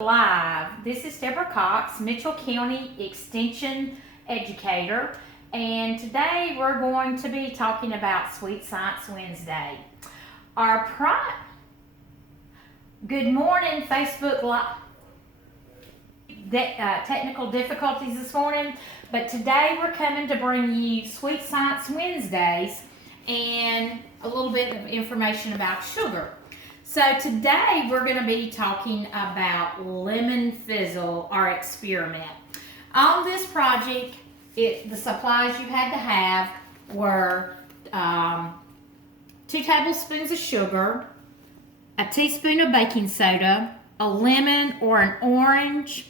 Live. This is Deborah Cox, Mitchell County Extension Educator, and today we're going to be talking about Sweet Science Wednesday. Good morning, Facebook Live. Technical difficulties this morning, but today we're coming to bring you Sweet Science Wednesdays and a little bit of information about sugar. So today we're going to be talking about lemon fizzle, our experiment. On this project, the supplies you had to have were 2 tablespoons of sugar, a teaspoon of baking soda, a lemon or an orange,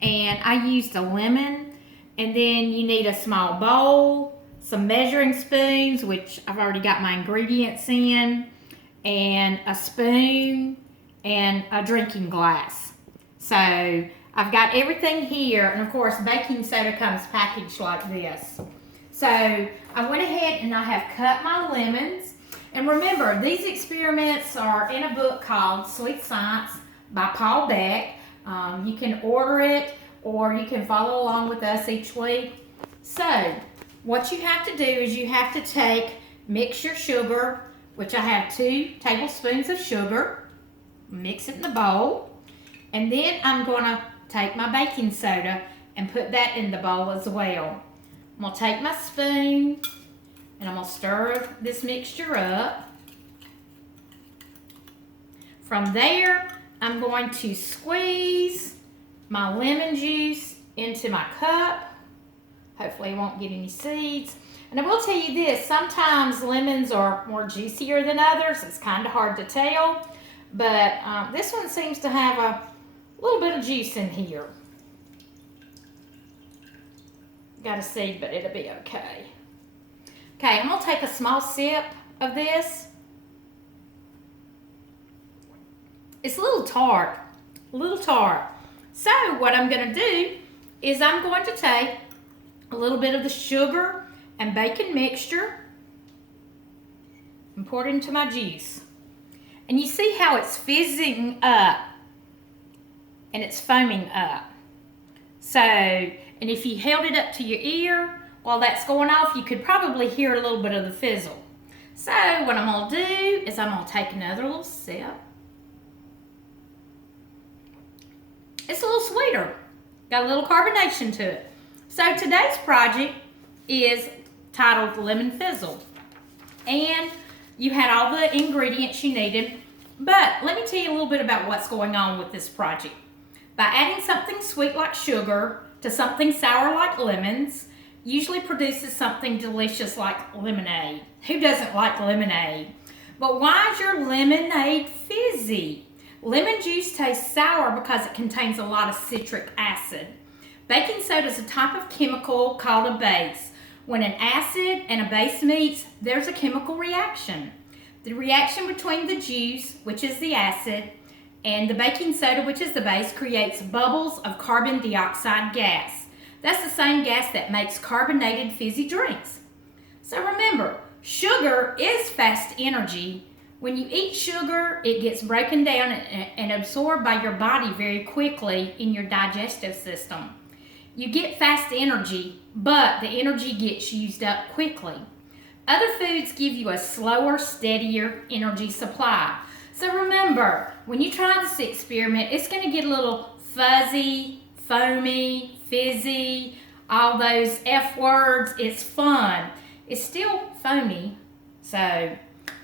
and I used a lemon. And then you need a small bowl, some measuring spoons, which I've already got my ingredients in, and a spoon and a drinking glass. So I've got everything here, and of course baking soda comes packaged like this. So I went ahead and I have cut my lemons. And remember, these experiments are in a book called Sweet Science by Paul Beck. You can order it or you can follow along with us each week. So what you have to do is you have to take mix your sugar, which I have 2 tablespoons of sugar, mix it in the bowl, and then I'm going to take my baking soda and put that in the bowl as well. I'm going to take my spoon and I'm going to stir this mixture up. From there, I'm going to squeeze my lemon juice into my cup. Hopefully I won't get any seeds. And I will tell you this, sometimes lemons are more juicier than others. It's kind of hard to tell, but this one seems to have a little bit of juice in here. Got a seed, but it'll be okay. Okay, I'm gonna take a small sip of this. It's a little tart, So what I'm gonna do is I'm going to take a little bit of the sugar and bacon mixture and pour it into my juice. And you see how it's fizzing up and it's foaming up. So, and if you held it up to your ear while that's going off, you could probably hear a little bit of the fizzle. So what I'm gonna do is I'm gonna take another little sip. It's a little sweeter, got a little carbonation to it. So today's project is titled Lemon Fizzle, and you had all the ingredients you needed, but let me tell you a little bit about what's going on with this project. By adding something sweet like sugar to something sour like lemons, usually produces something delicious like lemonade. Who doesn't like lemonade? But why is your lemonade fizzy? Lemon juice tastes sour because it contains a lot of citric acid. Baking soda is a type of chemical called a base. When an acid and a base meets, there's a chemical reaction. The reaction between the juice, which is the acid, and the baking soda, which is the base, creates bubbles of carbon dioxide gas. That's the same gas that makes carbonated fizzy drinks. So remember, sugar is fast energy. When you eat sugar, it gets broken down and absorbed by your body very quickly in your digestive system. You get fast energy, but the energy gets used up quickly. Other foods give you a slower, steadier energy supply. So remember, when you try this experiment, it's going to get a little fuzzy, foamy, fizzy, all those F words. It's fun. It's still foamy, so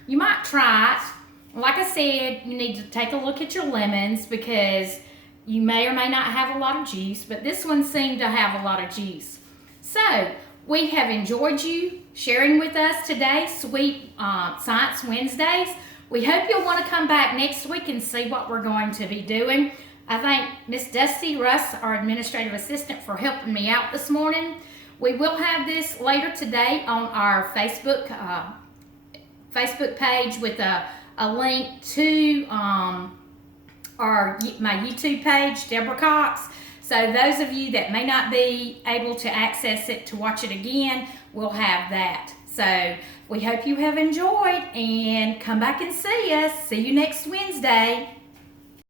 you might try it. Like I said, you need to take a look at your lemons because you may or may not have a lot of juice, but this one seemed to have a lot of juice. So we have enjoyed you sharing with us today, Sweet Science Wednesdays. We hope you'll want to come back next week and see what we're going to be doing. I thank Miss Dusty Russ, our administrative assistant, for helping me out this morning. We will have this later today on our Facebook page with a link to my YouTube page, Deborah Cox. So those of you that may not be able to access it to watch it again, will have that. So we hope you have enjoyed and come back and see us. See you next Wednesday.